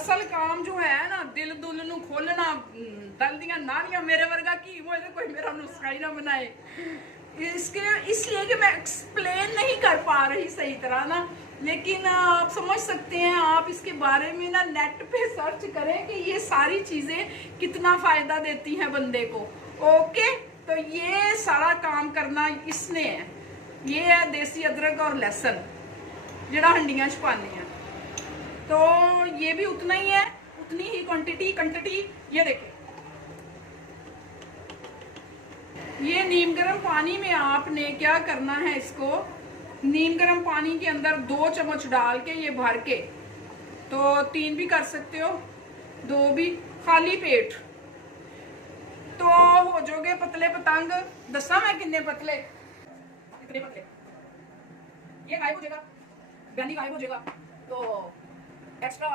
असल काम जो है ना दिल दुल नू खोलना, दल दियां नालियां मेरे वर्गा की वो कोई मेरा नुस्खा ही ना बनाए। इसलिए कि मैं एक्सप्लेन नहीं कर पा रही सही तरह ना, लेकिन आप समझ सकते हैं। आप इसके बारे में ना नेट पे सर्च करें कि ये सारी चीजें कितना फायदा देती हैं बंदे को। ओके, तो ये सारा काम करना इसने है। ये है देसी अदरक और लहसुन जड़ा हंडियां च पाने हैं। तो ये भी उतना ही है, उतनी ही क्वांटिटी। ये देखिए, ये नीम गर्म पानी में आपने क्या करना है, इसको नीम गर्म पानी के अंदर 2 चम्मच डाल के ये भर के, तो 3 भी कर सकते हो, 2 भी, खाली पेट तो हो जाओगे पतले पतंग। दसा मैं कितने पतले, इतने पतले। ये गायब हो जाएगा, गायब हो जाएगा तो एक्स्ट्रा